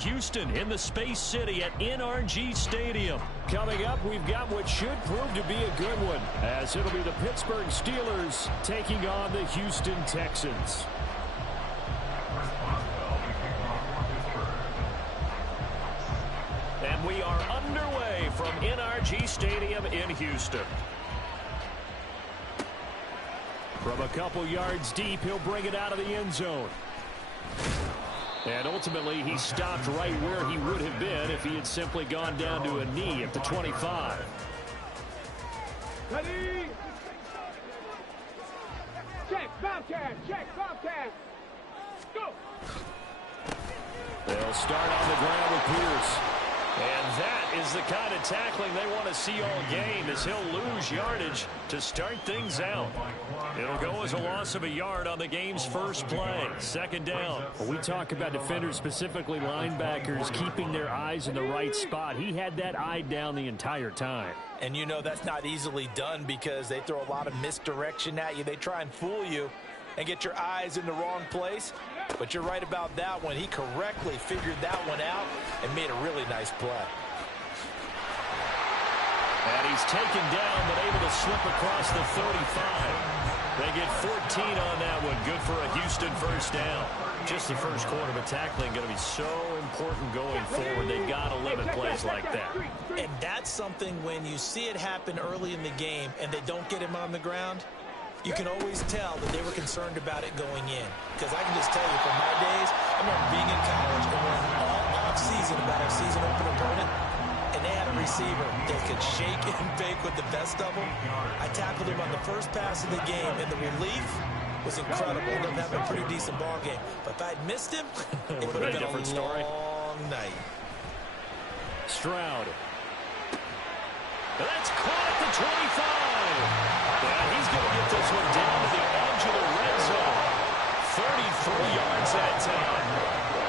Houston in the Space City at NRG Stadium. Coming up, we've got what should prove to be a good one, as it'll be the Pittsburgh Steelers taking on the Houston Texans. And we are underway from NRG Stadium in Houston. From a couple yards deep, he'll bring it out of the end zone. And ultimately, he stopped right where he would have been if he had simply gone down to a knee at the 25. Ready? Check, Bobcat, go! They'll start on the ground with Pierce. And that is the kind of tackling they want to see all game, as he'll lose yardage to start things out. It'll go as a loss of a yard on the game's first play. Second down. When we talk about defenders, specifically linebackers, keeping their eyes in the right spot, he had that eye down the entire time. And you know that's not easily done because they throw a lot of misdirection at you. They try and fool you and get your eyes in the wrong place. But you're right about that one. He correctly figured that one out and made a really nice play. And he's taken down but able to slip across the 35. They get 14 on that one. Good for a Houston first down. Just the first quarter, but tackling going to be so important going forward. They've got to limit plays like that. And that's something when you see it happen early in the game and they don't get him on the ground, you can always tell that they were concerned about it going in. Because I can just tell you from my days, I remember being in college and learning all off-season about our season opener opponent, and they had a receiver that could shake and bake with the best of them. I tackled him on the first pass of the game, and the relief was incredible. Ended up having a pretty decent ball game. But if I'd missed him, it would have been a long night. Stroud. That's caught at the 25. Yeah, he's going to get this one down to the edge of the red zone. 33 yards that time.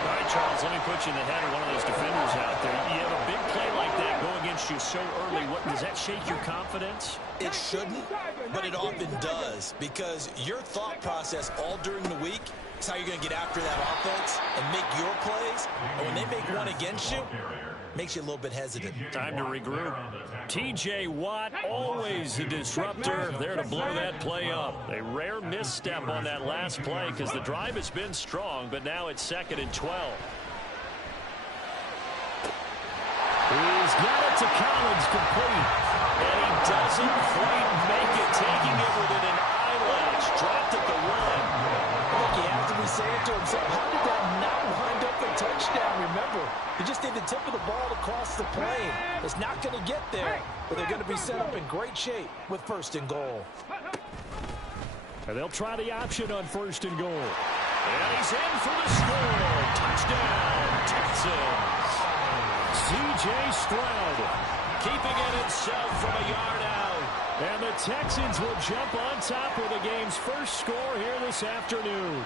All right, Charles, let me put you in the head of one of those defenders out there. You have a big play like that go against you so early. What, does that shake your confidence? It shouldn't, but it often does, because your thought process all during the week is how you're going to get after that offense and make your plays. And when they make one against you, makes you a little bit hesitant. Time to regroup. T.J. Watt, always a disruptor, there to blow that play up. A rare misstep on that last play because the drive has been strong, but now it's 2nd and 12. He's got it to Collins, complete. And he doesn't quite make it, taking it within an eyelash. Dropped at the 1. Look, you have to be saying to himself, how did that not wind up a touchdown? Remember, he just did the tip of the ball across the plane. It's not going to get there, but they're going to be set up in great shape with 1st and goal. And they'll try the option on 1st and goal. And he's in for the score. Touchdown, Texans. C.J. Stroud keeping it himself from a yard out. And the Texans will jump on top of the game's first score here this afternoon.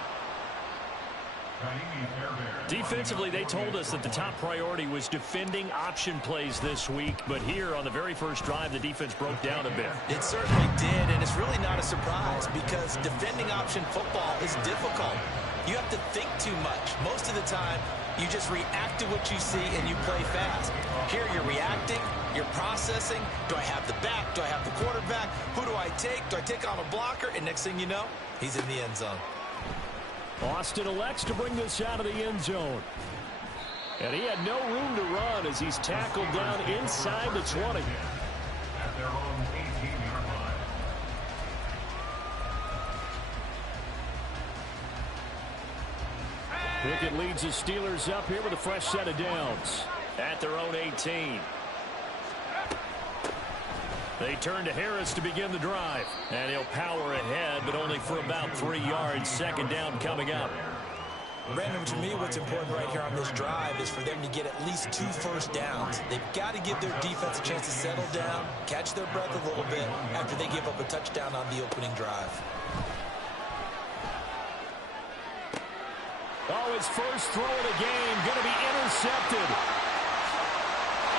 Defensively, they told us that the top priority was defending option plays this week. But here on the very first drive, the defense broke down a bit. It certainly did, and it's really not a surprise because defending option football is difficult. You have to think too much. Most of the time, you just react to what you see and you play fast. Here you're reacting, you're processing. Do I have the back? Do I have the quarterback? Who do I take? Do I take on a blocker? And next thing you know, he's in the end zone. Austin elects to bring this out of the end zone. And he had no room to run as he's tackled down inside the 20. Pickett leads the Steelers up here with a fresh set of downs at their own 18. They turn to Harris to begin the drive. And he'll power ahead, but only for about 3 yards. 2nd down coming up. Brandon, to me, what's important right here on this drive is for them to get at least 2 first downs. They've got to give their defense a chance to settle down, catch their breath a little bit after they give up a touchdown on the opening drive. Oh, his first throw of the game going to be intercepted.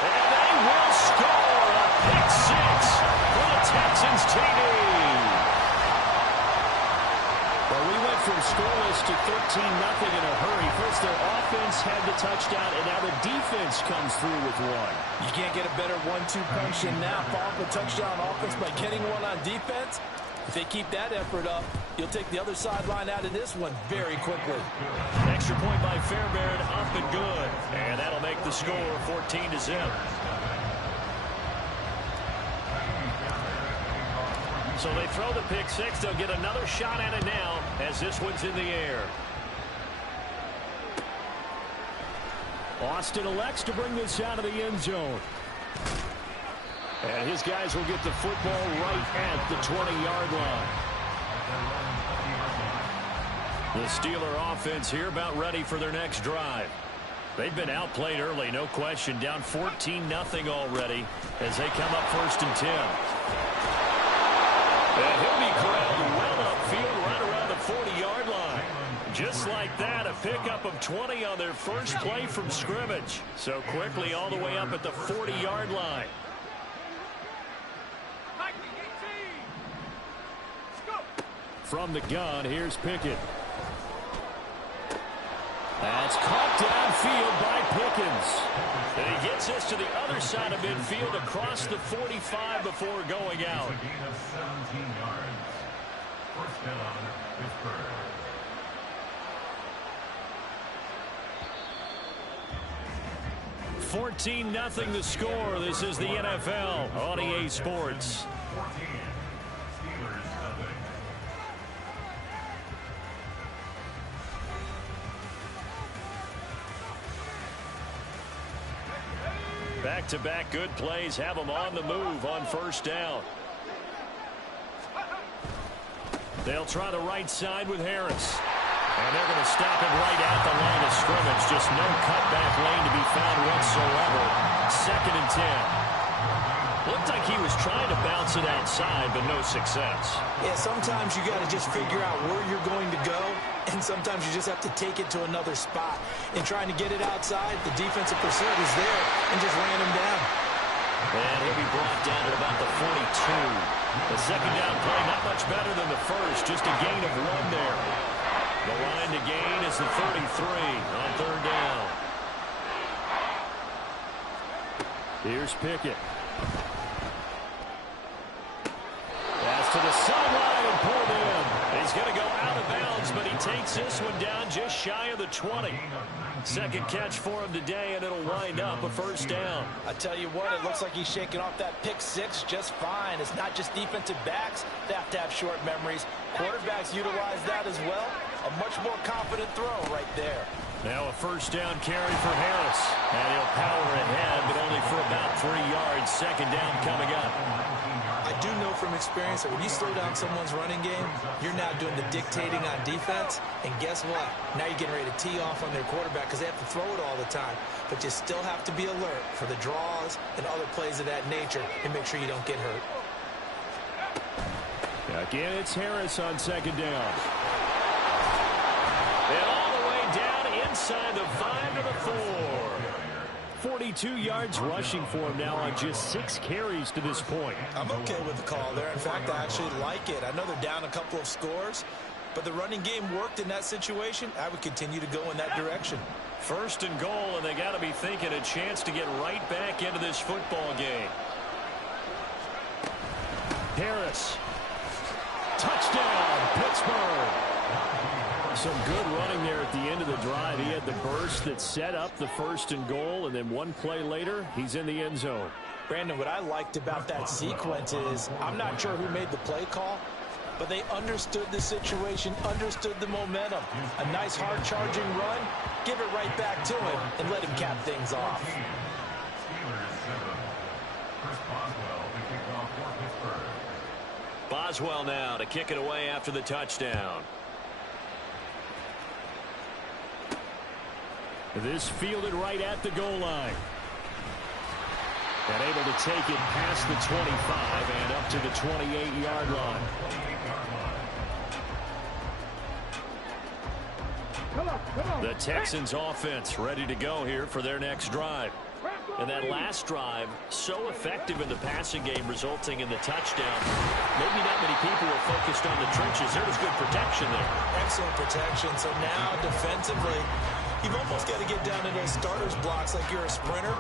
And they will score a pick 6 for the Texans TD. Well, we went from scoreless to 13-0 in a hurry. First, their offense had the touchdown, and now the defense comes through with one. You can't get a better 1-2 punch than that. Follow up a touchdown offense by getting one on defense. If they keep that effort up, you'll take the other sideline out of this one very quickly. Extra point by Fairbairn, up and good. And that'll make the score 14-0. So they throw the pick six. They'll get another shot at it now as this one's in the air. Austin elects to bring this out of the end zone. And his guys will get the football right at the 20-yard line. The Steeler offense here about ready for their next drive. They've been outplayed early, no question. Down 14-0 already as they come up 1st and 10. And he'll be corralled well upfield right around the 40-yard line. Just like that, a pickup of 20 on their first play from scrimmage. So quickly all the way up at the 40-yard line. From the gun, here's Pickett. That's caught downfield by Pickens. And he gets us to the other side of midfield across the 45 before going out. 14-0 the score. This is the NFL on EA Sports. Back-to-back good plays have them on the move on 1st down. They'll try the right side with Harris. And they're going to stop it right at the line of scrimmage. Just no cutback lane to be found whatsoever. 2nd and 10. Looked like he was trying to bounce it outside, but no success. Yeah, sometimes you got to just figure out where you're going to go, and sometimes you just have to take it to another spot. In trying to get it outside, the defensive pursuit was there and just ran him down. And he'll be brought down at about the 42. The 2nd down play not much better than the first, just a gain of 1 there. The line to gain is the 33 on 3rd down. Here's Pickett. Pass to the sideline and pulled in. He's going to go out of bounds, but he takes this one down just shy of the 20. 2nd catch for him today, and it'll wind up a 1st down. I tell you what, it looks like he's shaking off that pick six just fine. It's not just defensive backs that have to have short memories. Quarterbacks utilize that as well. A much more confident throw right there. Now a 1st down carry for Harris. And he'll power ahead, but only for about 3 yards. 2nd down coming up. I do know from experience that when you slow down someone's running game, you're now doing the dictating on defense. And guess what? Now you're getting ready to tee off on their quarterback because they have to throw it all the time. But you still have to be alert for the draws and other plays of that nature and make sure you don't get hurt. Again, it's Harris on 2nd down. And all the way down inside the 5 to the 4. 42 yards rushing for him now on just 6 carries to this point. I'm okay with the call there. In fact, I actually like it. I know they're down a couple of scores, but the running game worked in that situation. I would continue to go in that direction. 1st and goal, and they got to be thinking a chance to get right back into this football game. Harris. Touchdown, Pittsburgh. Some good running there at the end of the drive. He had the burst that set up the 1st and goal, and then 1 play later, he's in the end zone. Brandon, what I liked about that sequence is I'm not sure who made the play call, but they understood the situation, understood the momentum. A nice hard-charging run, give it right back to him, and let him cap things off. Boswell now to kick it away after the touchdown. This fielded right at the goal line. And able to take it past the 25 and up to the 28-yard line. Come on. The Texans offense ready to go here for their next drive. And that last drive, so effective in the passing game, resulting in the touchdown. Maybe not many people were focused on the trenches. There was good protection there. Excellent protection. So now, defensively, you've almost got to get down to those starters blocks like you're a sprinter.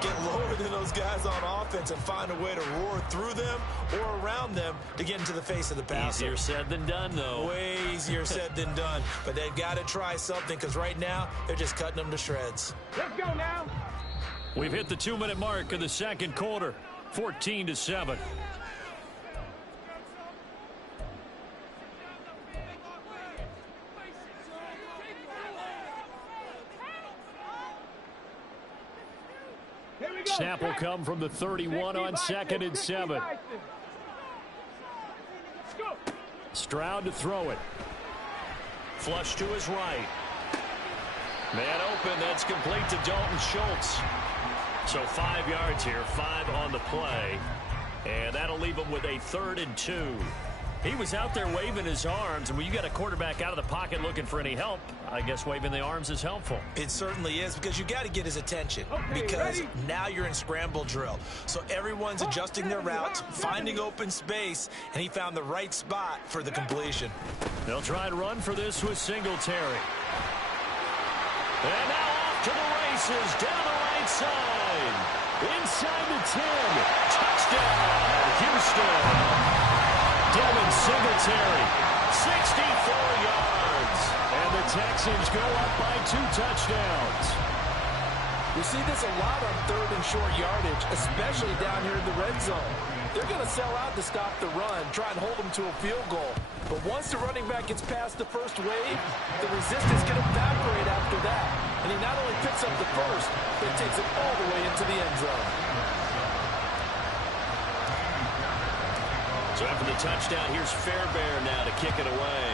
Get lower than those guys on offense and find a way to roar through them or around them to get into the face of the passer. Easier said than done, though. Way easier said than done. But they've got to try something because right now, they're just cutting them to shreds. Let's go now. We've hit the 2-minute mark of the second quarter. 14-7. Snap will come from the 31 on 2nd and 7. Stroud to throw it. Flush to his right. Man open, that's complete to Dalton Schultz. So 5 yards here, 5 on the play. And that'll leave him with a 3rd and 2. He was out there waving his arms, and when you got a quarterback out of the pocket looking for any help, I guess waving the arms is helpful. It certainly is, because you got to get his attention, because now you're in scramble drill. So everyone's adjusting their routes, finding open space, and he found the right spot for the completion. They'll try and run for this with Singletary. And now off to the races, down the right side. Inside the 10. Touchdown, Houston. Devin Singletary, 64 yards. and the Texans go up by 2 touchdowns. We see this a lot on 3rd and short yardage, especially down here in the red zone. They're going to sell out to stop the run, try and hold them to a field goal. But once the running back gets past the first wave, the resistance can evaporate after that. And he not only picks up the first, but takes it all the way into the end zone. So after the touchdown, here's Fairbairn now to kick it away.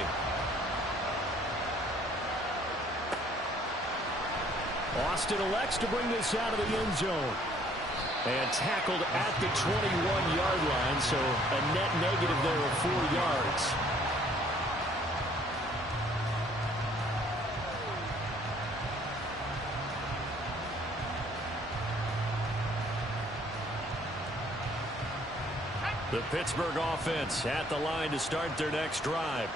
Austin elects to bring this out of the end zone. And tackled at the 21-yard line, so a net negative there of 4 yards. The Pittsburgh offense at the line to start their next drive.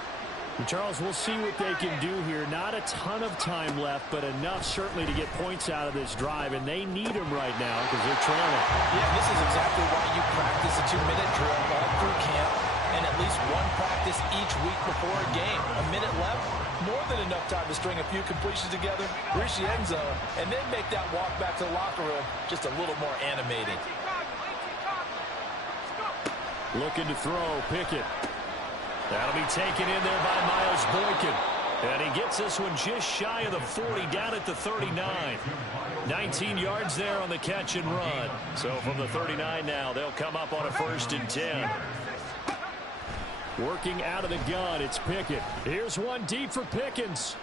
And Charles, we'll see what they can do here. Not a ton of time left, but enough certainly to get points out of this drive, and they need them right now because they're trailing. Yeah, this is exactly why you practice a 2-minute drill all through camp and at least one practice each week before a game. A minute left, more than enough time to string a few completions together, reach the end zone, and then make that walk back to the locker room just a little more animated. Looking to throw, Pickett. That'll be taken in there by Miles Boykin. And he gets this one just shy of the 40, down at the 39. 19 yards there on the catch and run. So from the 39 now, they'll come up on a 1st and 10. Working out of the gun, it's Pickett. Here's one deep for Pickens.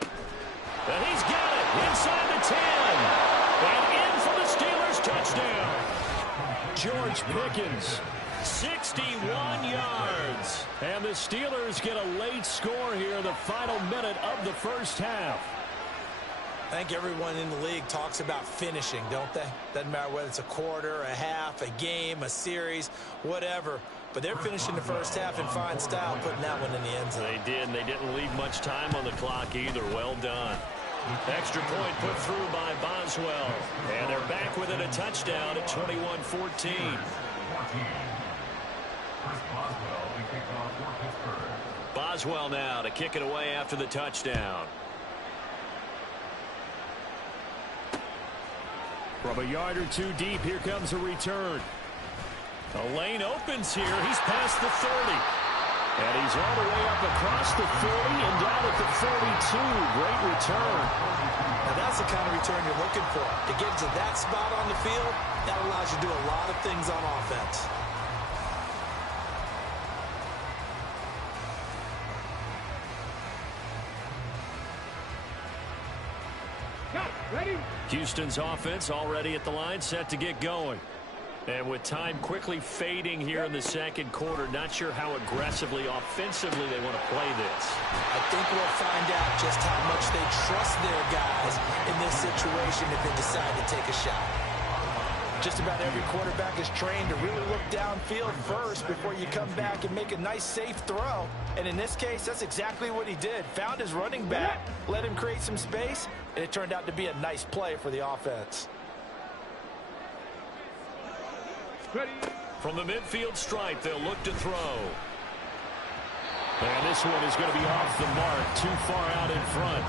And he's got it inside the 10. And in for the Steelers touchdown. George Pickens. 61 yards. And the Steelers get a late score here in the final minute of the first half. I think everyone in the league talks about finishing, don't they? Doesn't matter whether it's a quarter, a half, a game, a series, whatever. But they're finishing the first half in fine style, putting that one in the end zone. They did, and they didn't leave much time on the clock either. Well done. Extra point put through by Boswell. And they're back within a touchdown at 21-14. Boswell now to kick it away after the touchdown. From a yard or two deep, here comes a return. A lane opens here. He's past the 30. And he's all the way up across the 40 and down at the 42. Great return. Now that's the kind of return you're looking for. To get to that spot on the field, that allows you to do a lot of things on offense. Ready? Houston's offense already at the line, set to get going. And with time quickly fading here in the second quarter, not sure how aggressively, offensively they want to play this. I think we'll find out just how much they trust their guys in this situation if they decide to take a shot. Just about every quarterback is trained to really look downfield first before you come back and make a nice, safe throw. And in this case, that's exactly what he did. Found his running back, let him create some space, and it turned out to be a nice play for the offense. From the midfield stripe, they'll look to throw. And this one is going to be off the mark, too far out in front.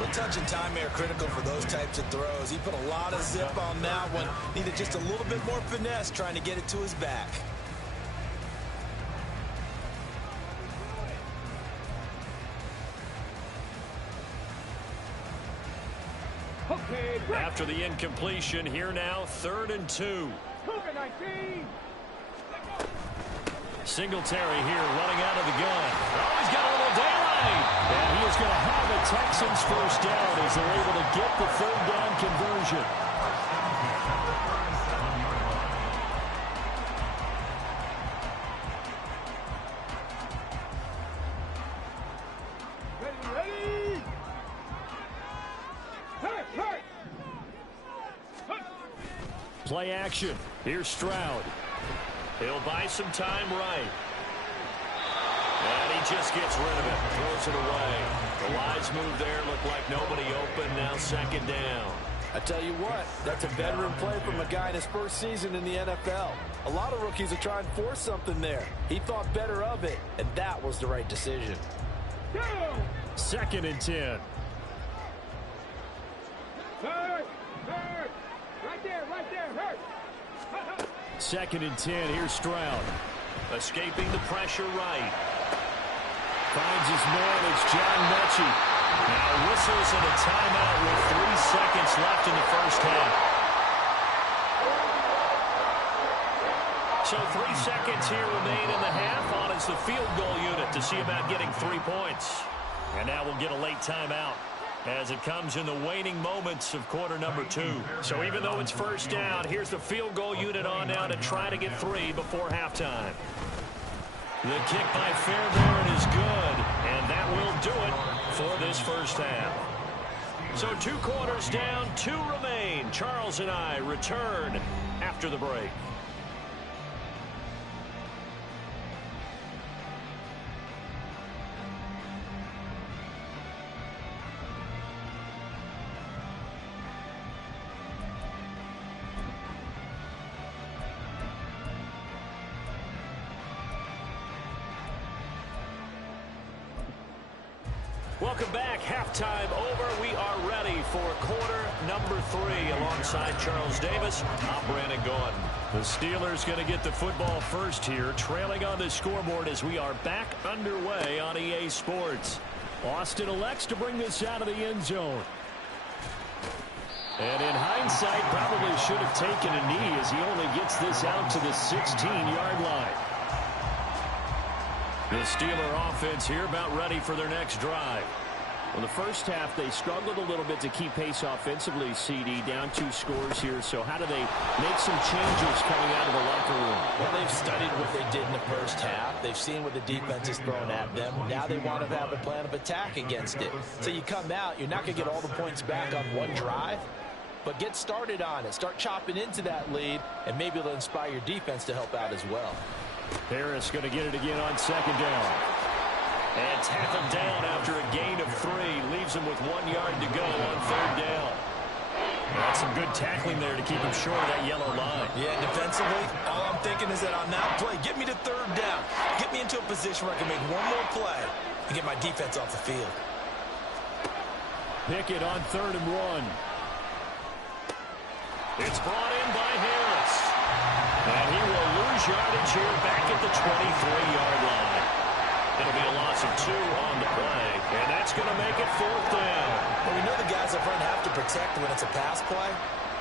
The touch and timing are critical for those types of throws. He put a lot of zip on that one. Needed just a little bit more finesse trying to get it to his back. Okay, after the incompletion, here now, 3rd and 2. Singletary here running out of the gun. Oh, he's got a little daylight. And he is going to have the Texans first down as they're able to get the 3rd down conversion. Ready. Hey. Play action. Here's Stroud. He'll buy some time right. And he just gets rid of it. Throws it away. The wise move there. Looked like nobody open. Now 2nd down. I tell you what, that's a veteran play from a guy in his first season in the NFL. A lot of rookies are trying to force something there. He thought better of it, and that was the right decision. 2nd and 10. Hurt. Right there, hurt. 2nd and 10. Here's Stroud. Escaping the pressure right. Finds his man. It's John Mechie. Now whistles and a timeout with 3 seconds left in the first half. So 3 seconds here remain in the half. On is the field goal unit to see about getting 3 points. And now we'll get a late timeout as it comes in the waning moments of quarter number 2. So even though it's first down, here's the field goal unit on now to try to get 3 before halftime. The kick by Fairbairn is good, and that will do it for this first half. So 2 quarters down, 2 remain. Charles and I return after the break. Welcome back. Halftime over. We are ready for quarter number 3 alongside Charles Davis. I'm Brandon Gordon. The Steelers going to get the football first here, trailing on the scoreboard as we are back underway on EA Sports. Austin elects to bring this out of the end zone. And in hindsight, probably should have taken a knee as he only gets this out to the 16-yard line. The Steeler offense here about ready for their next drive. Well, the first half, they struggled a little bit to keep pace offensively, CD, down 2 scores here. So how do they make some changes coming out of the locker room? Well, they've studied what they did in the first half. They've seen what the defense is throwing at them. Now they want to have a plan of attack against it. So you come out, you're not going to get all the points back on one drive, but get started on it. Start chopping into that lead, and maybe it'll inspire your defense to help out as well. Harris going to get it again on 2nd down. And tackled down after a gain of 3. Leaves him with 1 yard to go on 3rd down. That's some good tackling there to keep him short of that yellow line. Yeah, defensively, all I'm thinking is that on that play, get me to 3rd down. Get me into a position where I can make one more play and get my defense off the field. Pickett on 3rd and 1. It's brought in by Harris. And he will lose yardage here back at the 23-yard line. It'll be a loss of 2 on the play, and that's going to make it 4th down. Well, we know the guys up front have to protect when it's a pass play,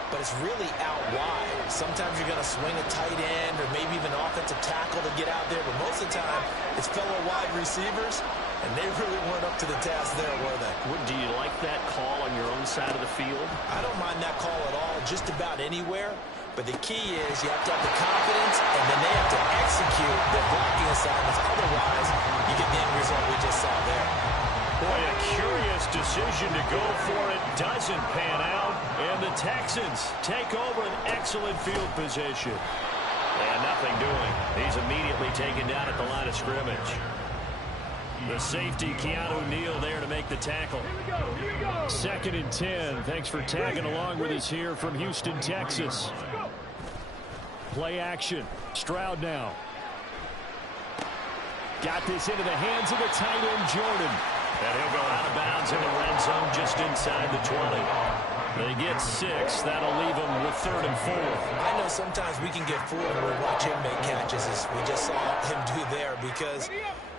but it's really out wide. Sometimes you're going to swing a tight end or maybe even offensive tackle to get out there, but most of the time it's fellow wide receivers, and they really weren't up to the task there, were they? Do you like that call on your own side of the field? I don't mind that call at all, just about anywhere. But the key is you have to have the confidence, and then they have to execute their blocking assignments. Otherwise, you get the end result we just saw there. Boy, a curious decision to go for it. Doesn't pan out. And the Texans take over an excellent field position. And nothing doing. He's immediately taken down at the line of scrimmage. The safety, Keanu Neal, there to make the tackle. Here we go. 2nd and 10. Thanks for tagging along with us here from Houston, Texas. Play action. Stroud now. Got this into the hands of the tight end, Jordan. And he'll go out of bounds in the red zone just inside the 20. They get 6. That'll leave them with 3rd and 4. I know sometimes we can get fooled when we watch him make catches, as we just saw him do there, because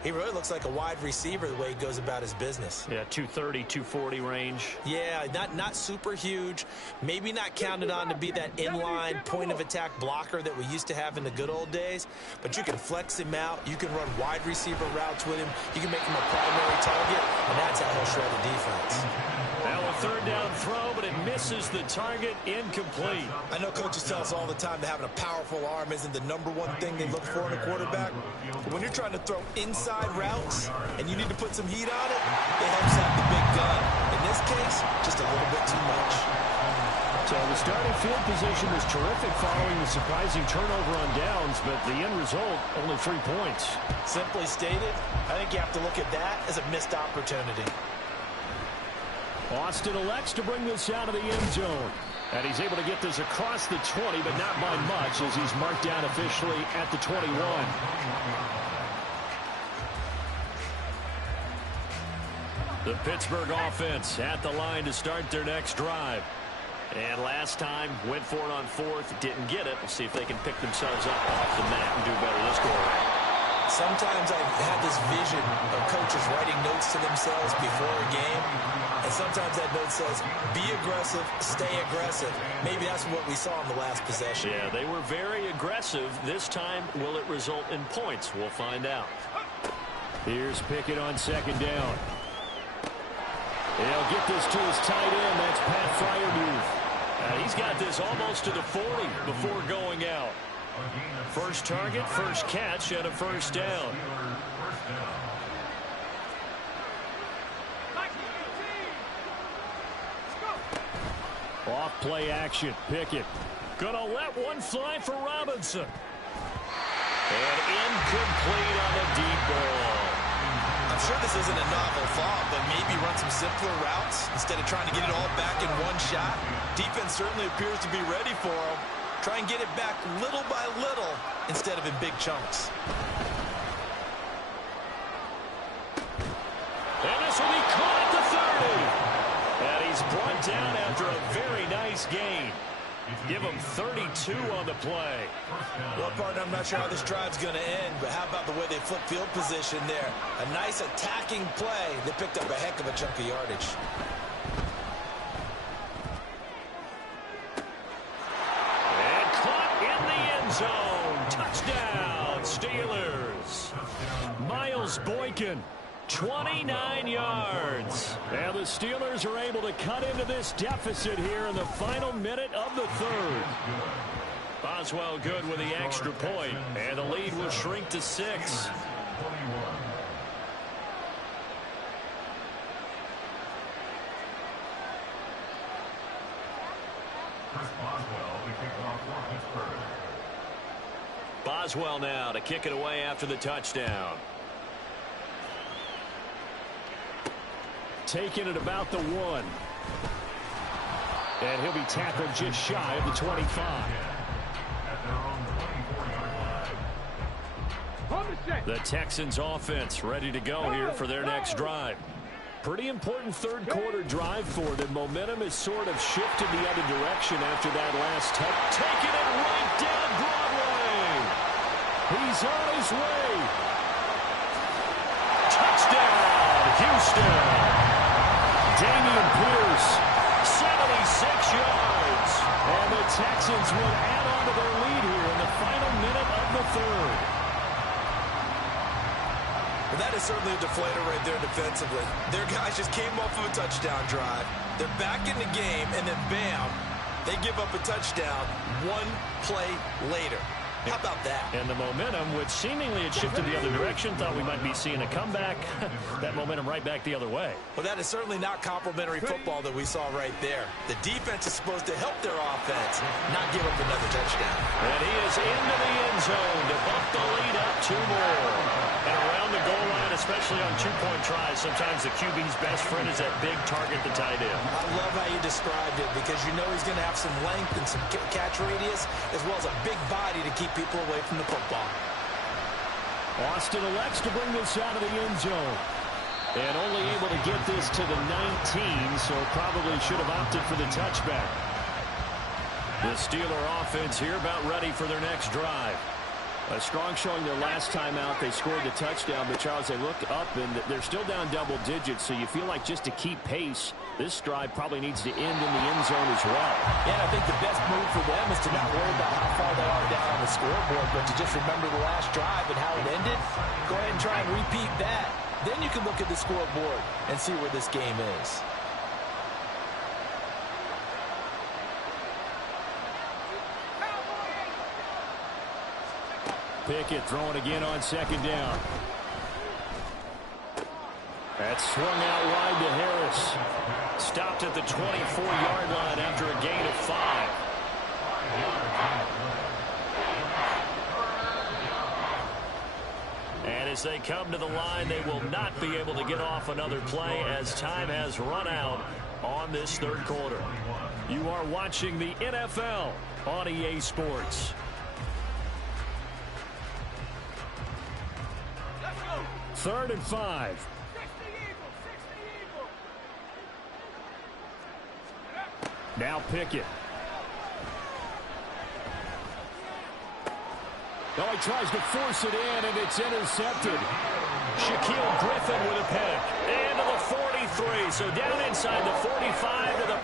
he really looks like a wide receiver the way he goes about his business. Yeah, 230, 240 range. Yeah, not super huge. Maybe not counted on to be that inline point-of-attack blocker that we used to have in the good old days. But you can flex him out. You can run wide receiver routes with him. You can make him a primary target, and that's how he'll shred the defense. Now a 3rd down throw, but it misses the target. Incomplete. I know coaches tell us all the time that having a powerful arm isn't the #1 thing they look for in a quarterback. But when you're trying to throw inside routes and you need to put some heat on it, it helps have the big gun. In this case, just a little bit too much. So the starting field position was terrific following the surprising turnover on downs, but the end result, only 3 points. Simply stated, I think you have to look at that as a missed opportunity. Austin elects to bring this out of the end zone. And he's able to get this across the 20, but not by much, as he's marked down officially at the 21. The Pittsburgh offense at the line to start their next drive. And last time, went for it on 4th, didn't get it. We'll see if they can pick themselves up off the mat and do better this go around. Sometimes I've had this vision of coaches writing notes to themselves before a game, and sometimes that note says, be aggressive, stay aggressive. Maybe that's what we saw in the last possession. Yeah, they were very aggressive. This time, will it result in points? We'll find out. Here's Pickett on 2nd down. He'll get this to his tight end. That's Pat Freiermuth. He's got this almost to the 40 before going out. First target, first catch, and a 1st down. Off play action. Pickett. Gonna let one fly for Robinson. And incomplete on a deep ball. I'm sure this isn't a novel thought, but maybe run some simpler routes instead of trying to get it all back in one shot. Defense certainly appears to be ready for him. Try and get it back little by little instead of in big chunks. And this will be caught at the 30. And he's brought down after a very nice gain. Give him 32 on the play. Well, partner, I'm not sure how this drive's going to end, but how about the way they flip field position there? A nice attacking play. They picked up a heck of a chunk of yardage. Zone. Touchdown, Steelers. Miles Boykin, 29 yards. And the Steelers are able to cut into this deficit here in the final minute of the 3rd. Boswell good with the extra point, and the lead will shrink to 6. Boswell now to kick it away after the touchdown. Taking it about the 1. And he'll be tackled just shy of the 25. The Texans offense ready to go here for their next drive. Pretty important 3rd quarter drive for them. Momentum has sort of shifted the other direction after that last touch. Taking it right down Broadway. He's on his way. Touchdown, Houston. Damian Pierce, 76 yards. And the Texans will add on to their lead here in the final minute of the 3rd. Well, that is certainly a deflator right there defensively. Their guys just came off of a touchdown drive. They're back in the game, and then bam, They give up a touchdown one play later. How about that? And the momentum, which seemingly had shifted the other direction, thought we might be seeing a comeback. That momentum right back the other way. Well, that is certainly not complimentary football that we saw right there. The defense is supposed to help their offense, not give up another touchdown. And he is into the end zone to bump the lead up 2 more. And around the goal line, especially on 2-point tries, sometimes the QB's best friend is that big target, the tight end. I love how you described it because you know he's going to have some length and some catch radius as well as a big body to keep people away from the football. Austin elects to bring this out of the end zone. And only able to get this to the 19, so probably should have opted for the touchback. The Steeler offense here about ready for their next drive. A strong showing their last time out. They scored the touchdown, but Charles, they look up and they're still down double digits, so you feel like just to keep pace, this drive probably needs to end in the end zone as well. Yeah, I think the best move for them is to not worry about how far they are down on the scoreboard, but to just remember the last drive and how it ended. Go ahead and try and repeat that. Then you can look at the scoreboard and see where this game is. Pickett throwing again on 2nd down. That's swung out wide to Harris. Stopped at the 24-yard line after a gain of 5. And as they come to the line, they will not be able to get off another play as time has run out on this 3rd quarter. You are watching the NFL on EA Sports. Third and 5. Now Pickett. Oh, he tries to force it in, and it's intercepted. Shaquille Griffin with a pick. Into the 43. So down inside the 45 to the